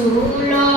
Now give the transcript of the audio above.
Solo.